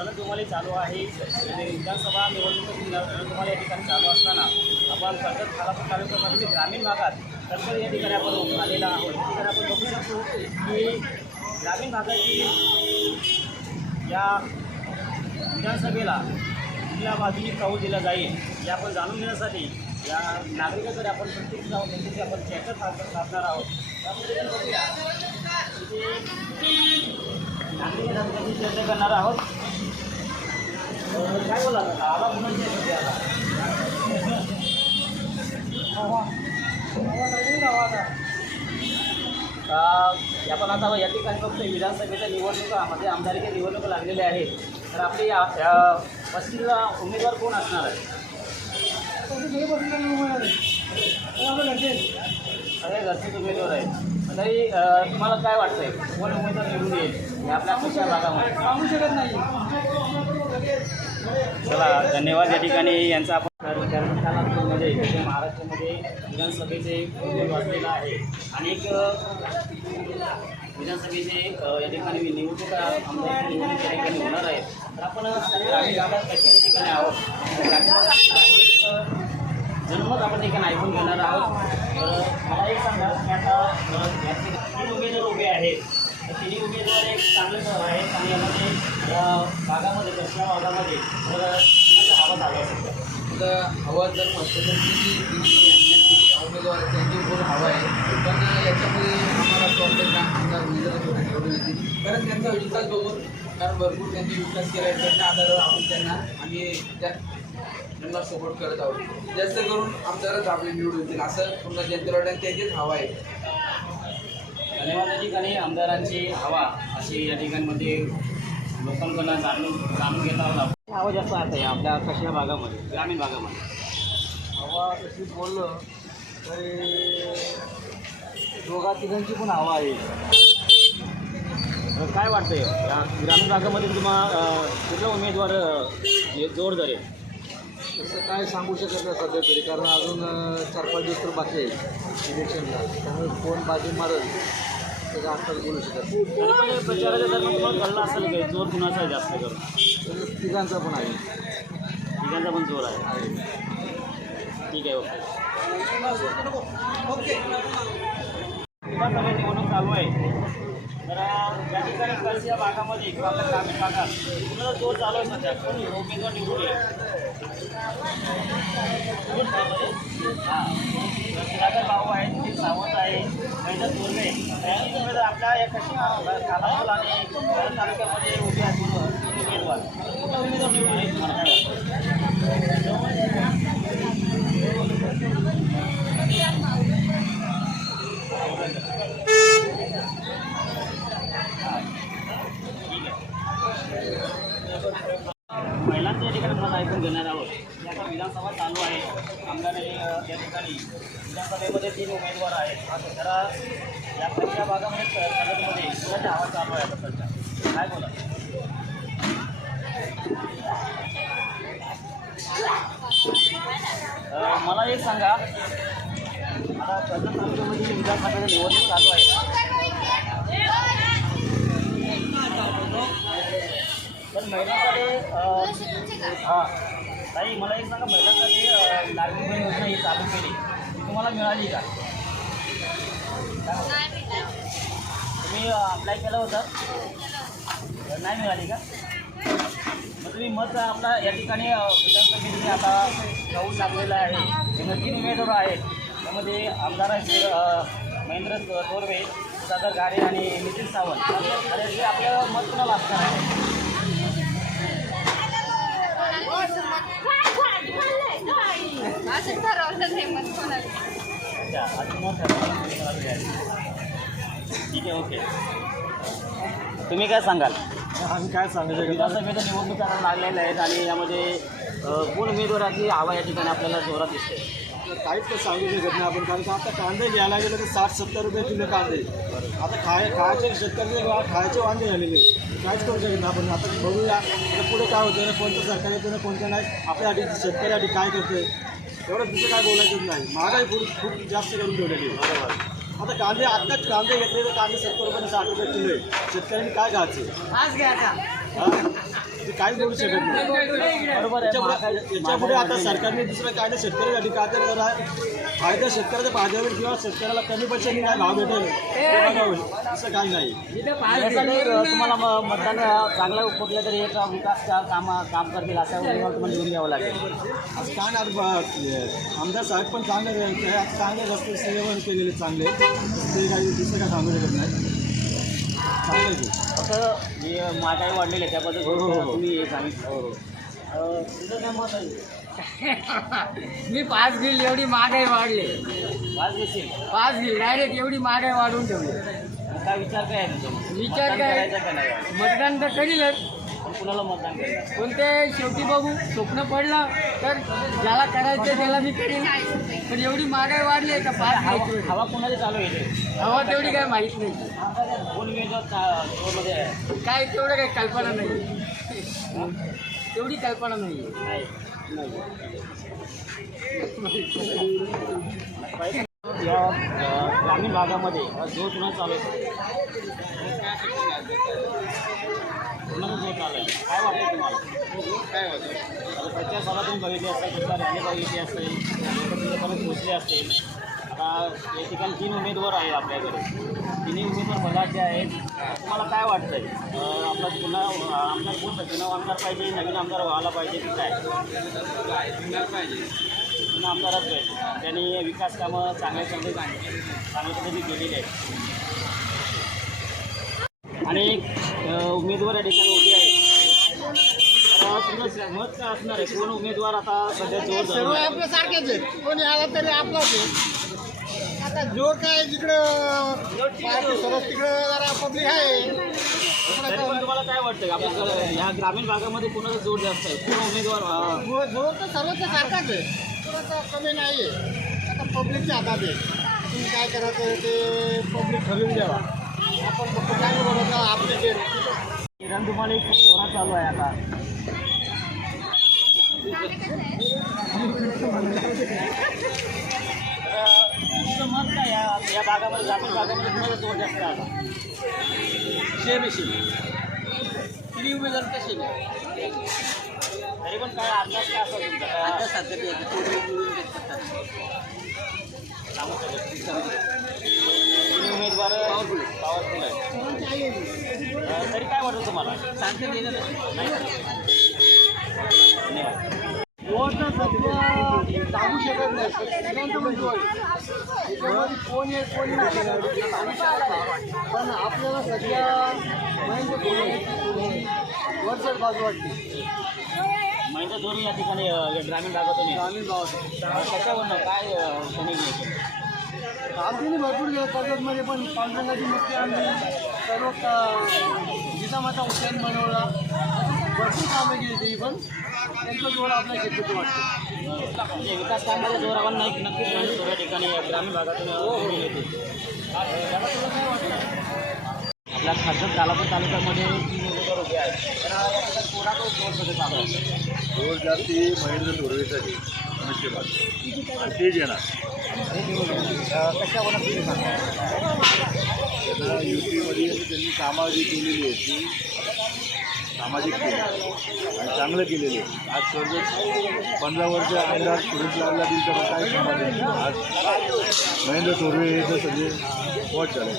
रणधुमाळी चालू आहे. म्हणजे विधानसभा निवडणूक रणधुमाळी या ठिकाणी चालू असताना आपण कर्जत खालापूर तालुक्यामध्ये ग्रामीण भागात कर्जत या ठिकाणी आपण आलेला आहोत. या ठिकाणी आपण बघू शकतो की ग्रामीण भागाची या विधानसभेला कुठल्या बाजूने कौल दिला जाईल हे आपण जाणून घेण्यासाठी या नागरिकांकडे आपण प्रत्येक जाऊन त्यांच्याशी आपण चर्चा साधणार आहोत. त्यामध्ये बघूया नागरिक चर्चा करणार आहोत. या काय बोला आला आता. या ठिकाणी फक्त विधानसभेच्या निवडणुकामध्ये आमदारीच्या निवडणुका लागलेल्या आहेत. तर आपली या उमेदवार कोण असणार आहे? अरे घरचेच उमेदवार आहेत. तरी तुम्हाला काय वाटतंय? कोण उमेदवार निवडून येईल? हे आपल्या भागामध्ये. सांगू शकत नाही. चला धन्यवाद या ठिकाणी यांचा आपण मध्ये महाराष्ट्रामध्ये विधानसभेचे उमेदवार वाचलेला आहे. अनेक विधानसभेचे या ठिकाणी निवडणूक आमदार निवडणूक या ठिकाणी होणार आहे. तर आपण ग्रामीण भागात कशा या ठिकाणी आहोत. जन्मत जनमत आपण ठिकाणी ऐकून घेणार आहोत. तर मला एक सांगा की आता उमेदवार उभे आहेत. तिन्ही उमेदवार एक चांगले सर आहेत आणि यामध्ये या भागामध्ये दक्षिण भागामध्ये हवा झाला तर आता हवा जर म्हटलं तर ती म्हणजे उमेदवार त्यांची पण हवा आहे. पण याच्यामध्ये आम्हाला असं वाटतं का आमदार उमेदवार निवडून येतील कारण त्यांचा विकास बघून कारण भरपूर त्यांनी विकास केला आहे त्यांच्या आधारावर आपण त्यांना आम्ही त्या त्यांना सपोर्ट करत आहोत. जास्त करून आमदारच आपले निवडून येतील. असं पूर्ण जनतेला त्यांचीच हवा आहे. धन्यवाद या ठिकाणी आमदारांची हवा अशी या ठिकाणमध्ये लोकांकडून जाणून जाणून घेता. हवा जास्त आहे आपल्या कशा भागामध्ये ग्रामीण भागामध्ये? हवा तशी बोललं तरी दोघा तिघांची पण हवा आहे. तर काय वाटतंय? या ग्रामीण भागामध्ये तुम्हाला कुठला उमेदवार हे जोर धरेल तसं काय सांगू शकत नाही सध्या तरी कारण अजून चार पाच दिवस तर बाकी आहे इलेक्शनला. त्यामुळे कोण बाजी मारल त्याचं आत्ताच बोलू शकत नाही. तरी पण हे प्रचाराच्या दरम्यान तुम्हाला कळलं असेल की जोर कुणाचा आहे जास्त करून? तर तिघांचा पण आहे. तिघांचा पण जोर आहे. ठीक आहे ओके. विधानसभा निवडणूक चालू आहे. तर या ठिकाणी कळशी या भागामध्ये किंवा आपल्या ग्रामीण भागात कुणाला जोर चालू आहे सध्या. कोणी उमेदवार निवडून येईल हां. सुधाकर भाऊ आहेत नितीन सावंत आहे मैदान बोर्गे उमेदवार आपल्या या कशी आणि तालुक्यामध्ये उभे उमेदवार उमेदवार निवडून येईल तुम्हाला काय वाटतं? महिलांच्या या ठिकाणी मला ऐकून घेणार आहोत की आता विधानसभा चालू आहे आमदार हे, अ, या ठिकाणी विधानसभेमध्ये तीन उमेदवार आहेत तर अ, या या भागामध्ये सगळ्यामध्ये कुणाचा आवाज चालू आहे आता सध्या काय बोला अ, मला एक सांगा आता कर्जत तालुक्यामध्ये विधानसभेची निवडणूक चालू आहे पण महिलांसाठी अ, हां. ताई मला एक सांगा महिलांसाठी लाडकी बहीण योजना ही चालू केली. ती तुम्हाला मिळाली का? तुम्ही अप्लाय केलं होतं? नाही मिळाली का? मग तुम्ही मत आपला या ठिकाणी विधानसभेमध्ये आता जाऊन लागलेला आहे. त्यामध्ये तीन उमेदवार आहेत. त्यामध्ये आमदार महेंद्र थोरवे सागर गाडे आणि नितीन सावंत. हे आपलं मत कुणाला असणार आहे? असं ठरवलं नाही मग कोणाला अच्छा अजून मग ठरवलं तुम्ही कोणाला द्यायचं. ठीक आहे ओके तुम्ही काय सांगाल आम्ही काय सांगू शकत विधानसभेच्या निवडणुका लागलेल्या आहेत आणि यामध्ये अ, कोण उमेदवाराची हवा या ठिकाणी आपल्याला जोरात दिसते. काहीच तर सांगू शकत नाही आपण कारण का आता कांदे घ्यायला गेलं तर साठ सत्तर रुपये किलो कांदे. आता खाय खायचे शेतकरी खायचे वांदे झालेले काहीच करू शकत नाही आपण. आता बघूया आता पुढे काय होतं ना कोणतं सरकार येतं ना कोणतं नाही आपल्यासाठी शेतकऱ्यासाठी काय करतोय. एवढं दुसरं काय बोलायचंच नाही. महागाई खूप खूप जास्त करून ठेवलेली आहे. आता कांदे आत्ताच कांदे घेतले तर कांदे सत्तर रुपये साठ रुपये किलो आहे. शेतकऱ्यांनी काय घ्यायचं आज घ्यायचा काहीच बोलू शकत नाही. बरोबर याच्यापुढे आता सरकारने दुसरं काय नाही शेतकऱ्यासाठी काय तर जरा फायदा शेतकऱ्याच्या फायद्यावर किंवा शेतकऱ्याला कमी पैशांनी काय भाव भेटेल. असं काही नाही. तुम्हाला म- मतदान चांगलं कुठल्या तरी एक विकास का- काम काम करतील असं तुम्हाला निवडून घ्यावं लागेल. असं काय नाही आमदार साहेब पण चांगले चांगले रस्ते सेवन केलेले चांगले ते काही दुसरं काय सांगू शकत नाही. चांगलं आहे ते. फक्त जी महागाई वाढलेली आहे त्याबद्दल हो, हो, हो. तुम्ही हे सांगितलं. अ, तुझं काय मत आहे? मी पाच घेईल एवढी महागाई वाढली. पाच देशील पाच घेईल डायरेक्ट एवढी महागाई वाढवून ठेवली. काय विचार काय आहे विचार मतदान काय? करायचं का नाही? मतदान तर करीलच. कुणाला मतदान करायचं पण ते शेवटी बघू. स्वप्न पडलं तर ज्याला करायचं त्याला मी करीन. पण एवढी महागाई वाढली आहे का पाच हवा हवा कोणाची चालू आहे हवा तेवढी काय माहीत नाही. कोण उमेदवार आहे? काय तेवढं काही कल्पना नाही. तेवढी कल्पना नाही. नाही. या अ, ग्रामीण भागामध्ये जोर कुणा चालू आहे. कुणाचा जोर चालू आहे काय वाटतं तुम्हाला? काय वाटतं? प्रचार सभा तुम्ही बघितली असेल तुमचा रॅली बघितली असेल तुमच्यापर्यंत पोचले असतील आता या ठिकाणी तीन उमेदवार आहेत आपल्याकडे. तिन्ही उमेदवार बलाढ्य आहेत. तुम्हाला काय वाटतंय? अ, आपला पुन्हा आमदार कोण पाहिजे नवा आमदार पाहिजे नवीन आमदार व्हायला पाहिजे की काय जुना आमदारच आहे त्यांनी विकास कामं चांगल्या चांगले चांगल्या पद्धतीने केलेली आहेत. आणि उमेदवार या ठिकाणी उभे तुमचं मत काय असणार आहे? कोण उमेदवार आता सध्या जोर सर्व धरून आहे? कोणी आला तरी आपलाच आहे. आता जो काय जिकडं सरस तिकडं जरा पब्लिक आहे. तुम्हाला काय वाटतं आपल्या ह्या ग्रामीण भागामध्ये कोणाचा जोर जास्त आहे? कोण उमेदवार? अ, जो जो तर सर्वच सारखाच आहे. थोडासा कमी नाही आहे आता पब्लिकच्या हातात आहे. तुम्ही काय करायचं ते पब्लिक ठरवून द्यावा. आपण फक्त काय आपले जे रणधुमाळी खूप जोरात चालू आहे आता. मत काय या भागामध्ये ग्रामीण भागामध्ये कुणाचा जोर जास्त आहे आता. सेम सेम तिन्ही उमेदवार कसे तरी पण काय अंदाज काय असेल तुमचा? काय सांगू शकत पॉवरफुल आहे अं, तरी काय वाटतं तुम्हाला धन्यवाद वोट सध्या सांगू शकत नाही सगळ्यांचं कोण आहे कोण नाही सांगू शकत नाही. पण आपल्याला सध्या महेंद्र धोनी वरचढ बाजू वाटते महेंद्र धोनी या ठिकाणी अं, ग्रामीण भागातून आहे. ग्रामीण भागात अं, त्याच्यावरनं काय अं, त्यांनी आमच्याने भरपूर कर्जतमध्ये पण पांढरंगाची मूर्ती आणली. सर्व का- जिजामाता उद्यान बनवला भरपूर कामं केली ती पण. त्यांचं जोर आपल्या घेतलं वाटतं म्हणजे विकास कामाच्या जोरावर नाही नक्कीच महेंद्र धोनी या ठिकाणी या ग्रामीण भागातून येते काय वाटतं आपल्या खासदार कालापूर तालुक्यामध्ये तीन उमेदवार उभे आहेत. कोणाचा जोर सध्या चालू आहे जोर जास्ती महेंद्र धोरवेसाठी. नशिबात आणि तेच येणार अं, यू पीमध्ये त्यांनी कामं जी केलेली आहे ती सामाजिक केली. आणि चांगलं केलेलं आहे आज सर्व पंधरा वर्ष आमदार सुरेश लावला दिल तर काय समाज नाही. आज महेंद्र थोरवे हे तर सगळे वॉट झाले.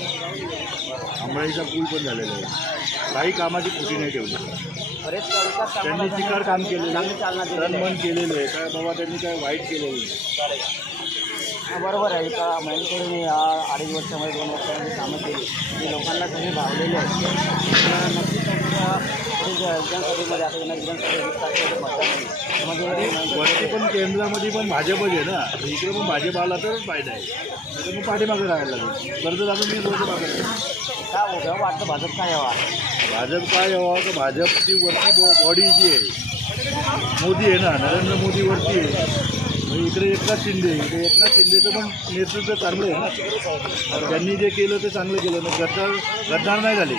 आंबळाईचा पूल पण झालेला आहे. काही कामाची कृती नाही ठेवली. बरेच त्यांनी चिकार काम केलेलं चालना दिलेली आहे. तनमन केलेलं आहे. काय बाबा त्यांनी काय वाईट केलेलं नाही. हा, बरोबर आहे. का महिन्याकडे या अडीच वर्षामध्ये दोन वर्षामध्ये कामं केली. ती लोकांना सगळी भावलेली आहेत. तर नक्कीच वरती पण केंद्रामध्ये पण भाजपच आहे ना. इकडे पण भाजप आला तरच फायदा आहे. मग पाठीमागे राहायला लागेल. कर्ज दाखवून मी रोज मागे काय होतं? वाटतं भाजप काय यावा भाजप काय यावं तर भाजपची वरची बॉडी जी आहे. मोदी आहे ना. नरेंद्र मोदी वरती आहे. मग इकडे एकनाथ शिंदे इकडे एकनाथ शिंदेचं पण नेतृत्व चांगलं आहे ना. त्यांनी जे केलं ते चांगलं केलं. ना गद्दार गद्दार नाही झाले.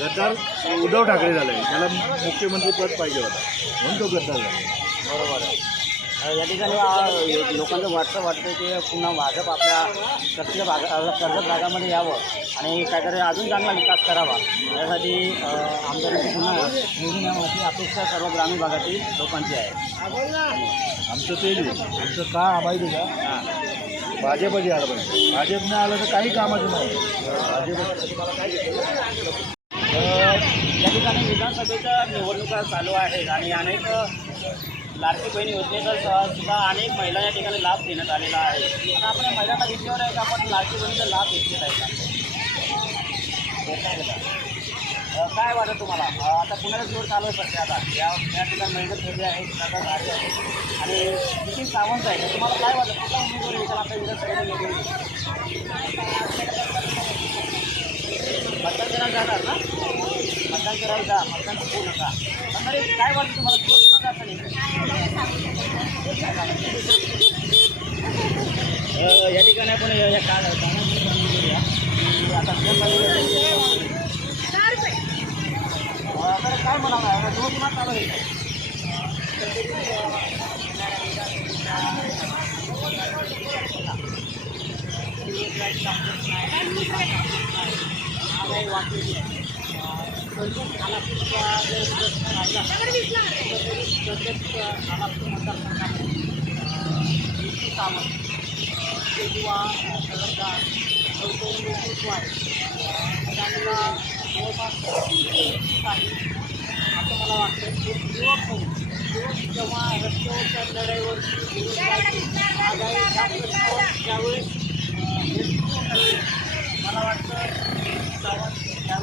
गद्दार उद्धव ठाकरे झाले. त्याला मुख्यमंत्री पद पाहिजे होता. म्हणून तो गद्दार झाला. बरोबर आहे. या ठिकाणी लोकांचं वाटतं वाटतं की पुन्हा भाजप आपल्या कर्जत भागा अ, कर्जत भागामध्ये यावं आणि काहीतरी अजून चांगला विकास करावा. यासाठी अ, आमदारांची पुन्हा निवडून यावं अपेक्षा सर्व ग्रामीण भागातील लोकांची आहे. आमचं तेच आहे. आमचं का माहिती आहे. का भाजपच यायला पाहिजे भाजपने आलं तर काही कामाचं नाही. भाजप या ठिकाणी विधानसभेच्या निवडणुका चालू आहेत आणि अनेक लाडकी बहीण योजनेचा सुद्धा अनेक महिला या ठिकाणी लाभ देण्यात आलेला आहे. आता आपण महिलांना विचारलं आहे का? आपण लाडकी बहिणीचा लाभ घेतलेला आहे का? काय वाटतं तुम्हाला? आता पुण्याला जोर चालू आहे सध्या आता. या या ठिकाणी महिला फिरले आहेत दादा गाडी आहेत आणि नितीन सावंत आहे. तुम्हाला काय वाटतं? कुठला उमेदवार येईल? आपल्या विधानसभेमध्ये मतदान जाणार ना? मतदान करायला जा मतदान चुकवू नका. तरी काय वाटतं तुम्हाला? तो कुणाचा असेल या ठिकाणी आपण या या काळ कानाची जाणून घेऊया की आता तर काय आहे तो कुणा चालू आहे? किंवा नेतृत्व आहे त्यांना जवळपास असं मला वाटतं युवक म्हणून युवक जेव्हा रस्त्यावरच्या लढाईवर आघाडी त्या मला वाटतं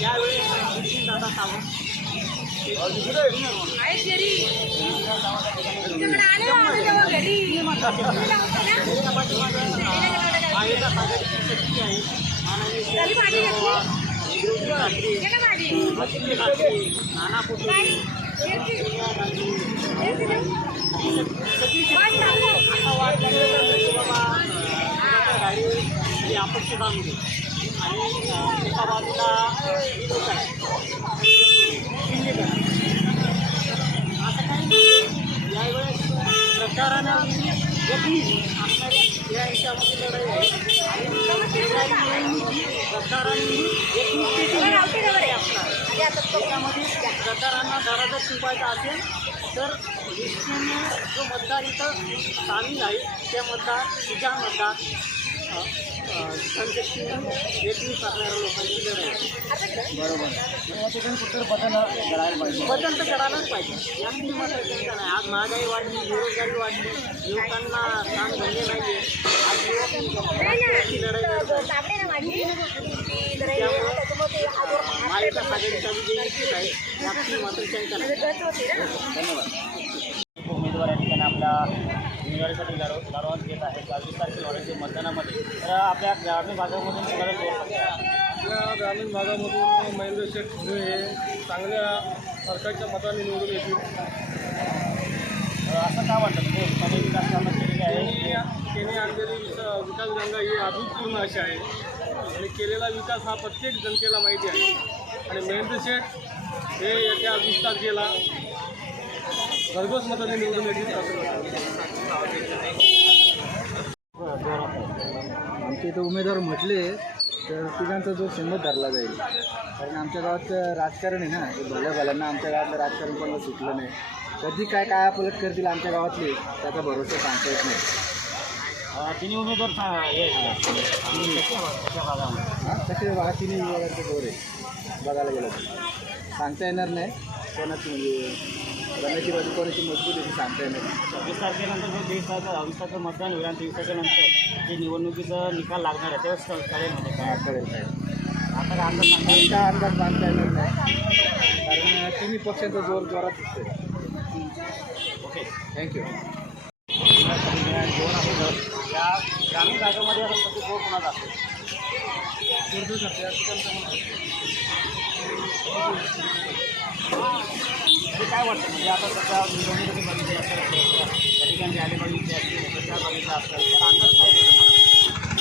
त्यावेळेस पाहिजे तर दादा सावंत महाविकास आघाडीची शक्ती आहे माननीय शरद पवार, विरोधी ठाकरे बसले ठाकरे नाना पटोले सोनिया गांधी सगळी शक्ती आता वाटलं की बाबा अं, गाडी ही अपेक्षित आहे आणि अं, एका बाजूला विरोध आहे शिंदेगड. या जर असेल तर निश्चितीने जो मतदार इथं सामील आहे त्या मतदार ज्या मतदार अ, लोकांची आहे बरोबर ठिकाणी बदल करायला पाहिजे बदल तर करायलाच पाहिजे या नाही आज महागाई वाढली बेरोजगारी वाढली युवकांना काम धंदे नाही आज युवक लढाई आघाडीचा विजय निश्चित आहे याची मात्र नाही आपल्या उमेदवारीसाठी लढव लढवत घेत आहे तारखेला होण्याचे मतदानामध्ये. तर आपल्या ग्रामीण भागामधून तुम्हाला आपल्या ग्रामीण भागामधून महेंद्र शेठ हे चांगल्या सरकारच्या मताने निवडून येतील. असं का वाटतं? म्हणजे त्यांनी विकास कामं केलेली आहे त्यांनी आणलेली विस- विकास गंगा ही अभूतपूर्ण अशी आहे. आणि केलेला विकास हा प्रत्येक जनतेला माहिती आहे. आणि महेंद्र शेठ हे येत्या वीस तारखेला मताने निवडून. आमच्या इथं उमेदवार म्हटले तर तिघांचा जो संगत धरला जाईल. कारण आमच्या गावात राजकारण आहे ना ते भल्या भल्यांना आमच्या गावातलं राजकारण कोणाला सुटलं नाही. कधी काय काय अपलट करतील आमच्या गावातले त्याचा भरोसा सांगता येत नाही. अं, तिन्ही उमेदवार हे हां? तसे बघा तिन्ही विभागाचे जोर आहे. बघायला गेलं सांगता येणार नाही. कोणाची म्हणजे रमेशची बाजू कोणाची मजबूत आहे सांगता येणार नाही. सव्वीस तारखेनंतर जे तेवीस तारखेला बावीस तारखेचं मतदान होईल आणि तेवीस तारखेनंतर जे निवडणुकीचा निकाल लागणार आहे तेव्हाच कळ- कळेल म्हणजे काय कळेल काय आता काय सांगता आमचा अंदाज बांधता येणार नाही. कारण तिन्ही पक्षांचा जोर जोरात दिसतोय. ओके. थँक्यू दोन अगोदर या ग्रामीण भागामध्ये आता सध्या जोर कोणाचा असेल तरी काय वाटतं? म्हणजे आता सध्या निवडणुकीचे बघितले असेल त्या ठिकाणी रॅली बघितली असतील प्रचार बघितला असेल तर अंदाज काय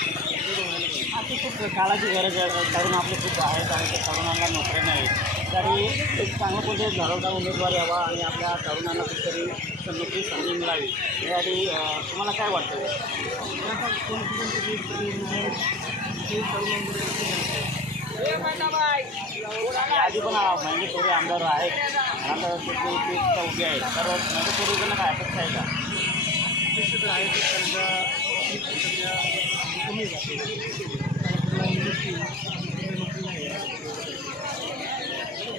आता खूप काळाची गरज आहे तरुण आपले खूप आहेत आणि त्या तरुणांना नोकरी नाही तरी एक चांगलं कोणतरी घडवता उमेदवार यावा आणि आपल्या तरुणांना कुठेतरी नोकरी संधी मिळावी यासाठी तुम्हाला काय वाटतं? म्हणजे आधी पण म्हणजे थोडे आमदार आहेत. आता ते आहे उभे आहेत. तर म्हणजे काय अपेक्षा आहे का?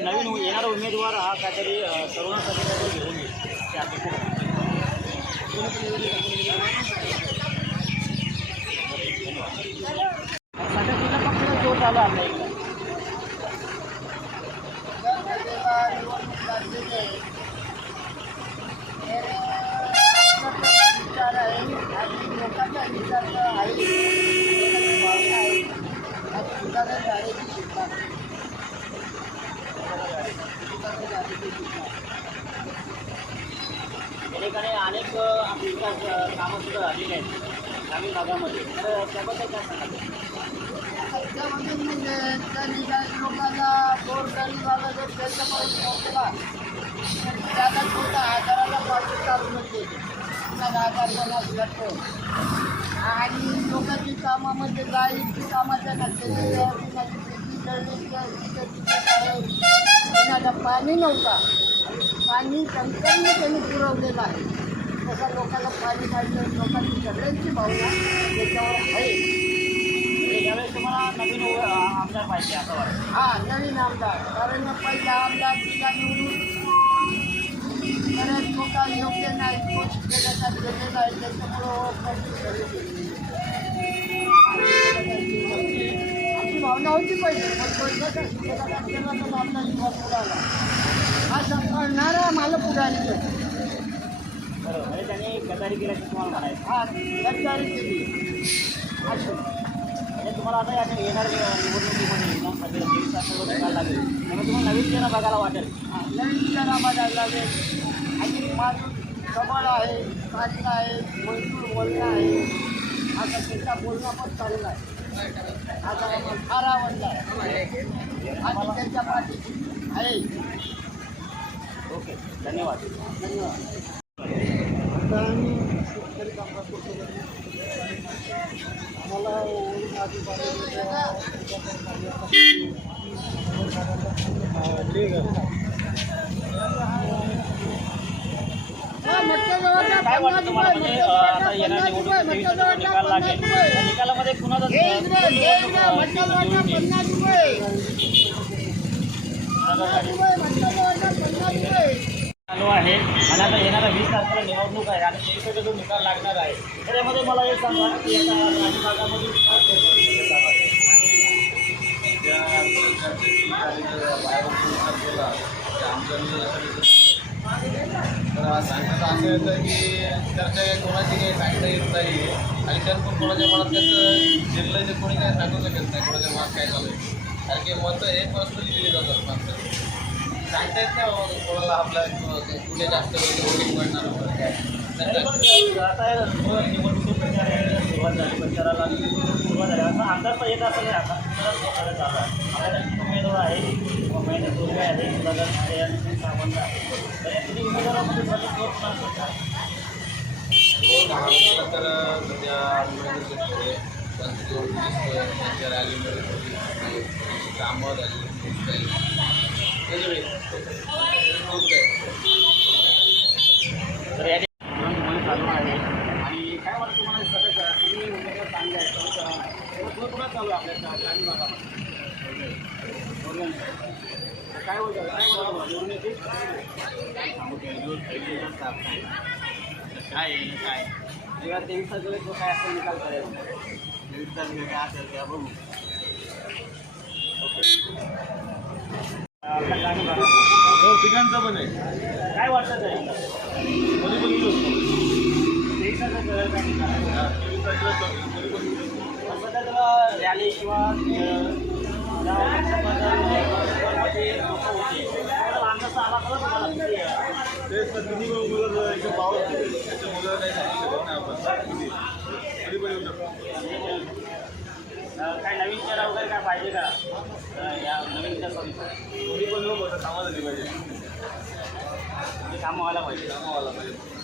नवीन येणारा उमेदवार हा काहीतरी तरुणासाठी काहीतरी घेऊन येईल ते अपेक्षा आहे. सध्या तुझ्या पक्षाचा जोर चालू आहे आपल्या इकडं या ठिकाणी अनेक अ, विकास अ, कामं सुद्धा झालेली आहेत ग्रामीण भागामध्ये. तर त्याबद्दल काय सांगाल? म्हणजे त्या ठिकाणी लोकांना गोरगरिबाला जर त्यांचा पाऊस पोहोचला तर त्याला छोटा आजाराला पाऊस चालू म्हणजे पन्नास आजार पन्नास लागतो आणि लोकांची कामामध्ये गाईची कामाच्या नसते कोणाला पाणी नव्हता. पाणी टंकरने त्यांनी पुरवलेलं आहे तसं लोकांना पाणी पाहिजे लोकांची सगळ्यांची भावना त्याच्यावर आहे म्हणजे यावेळेस तुम्हाला नवीन उ- अ, आमदार पाहिजे असं वाटतं हा नवीन आमदार कारण पहिला आमदार तिला निवडून बऱ्याच लोक योग्य नाही त्याच्यात गेलेला आहे त्याच्यामुळं प्रश्न झाले गेले. आमची भावना होती पहिले पण तो कसं शिक्षकाला केला तर आपला विश्वास उडाला हा करणारा मला पुढारी आहे. बरोबर. म्हणजे त्यांनी गद्दारी केल्याचं तुम्हाला म्हणायचं. हा गद्दारी केली. असं म्हणजे तुम्हाला आता या येणाऱ्या निवडणुकीमध्ये विधानसभेला तेवीस तारखेला निकाल लागेल. त्यामुळे तुम्हाला नवीन चेहरा बघायला वाटेल. हा, नवीन जरा बघायला लागेल. आणि माणूस सबळ आहे चांगला आहे मजबूर बोलणं आहे. आता त्याचा बोलणं पण चांगला आहे. आता फार आवडला आहे. आणि त्याच्या पाठीशी आहे. ओके धन्यवाद. धन्यवाद आम्ही शेतकरी कामगार करतो आम्हाला वरून काय वाटतं तुम्हाला म्हणजे आता येणाऱ्या निवडणुकीत निकाल लागेल निकालामध्ये कुणाचा चालू आहे. आणि आता येणारा वीस तारखेला निवडणूक आहे. आणि तेवीस जो निकाल लागणार आहे त्याच्यामध्ये मला हे सांगा की आता ग्रामीण तर सांगण्यात असं येतं की चर्चा काही कोणाची काही सांगता येत नाही? आणि त्यात पण कोणाच्या मनात त्याचं जिरलं ते कोणी काही सांगू शकत नाही कोणाच्या मनात काय चालू आहे? कारण की मतं हे पर्सनली दिली जातात माणसं. सांगता येत नाही कोणाला आपल्या कुठे जास्त वोटिंग पडणार वगैरे काय. तरी तर पण आता निवडणुकीचे प्रचार यायला सुरुवात झाली प्रचाराला सुरुवात झाली. असा अंदाज तर येत असं नाही आता प्रचार आहे आपल्याला एक उमेदवार आहे महेंद्र दुर्गे आहे सावंत आहे. तर या तिन्ही उमेदवारामध्ये सर्वात जोर होता? तर सध्या त्यांची रॅलीमध्ये कामं झाली तर चालू आहे आणि काय वाटतं तुम्हाला सगळं तुम्ही उमेदवार चांगले आहेत चालू आहे आपल्या ग्रामीण भागामध्ये काय होतं काय काय काय तेव्हा तेवीस तारखेला काय असं निकाल करायचा तेवीस काय त्या बघू हो पण आहे काय वाटतं तरी रॅली किंवा अं, तर आला किती आहे? तेच तर नाही आपण किती. पण काय नवीन चेहरा वगैरे काय पाहिजे का? या नवीन चेहरा कोणी पण लोक कामाला पाहिजे. कामं व्हायला पाहिजे. कामावाला पाहिजे.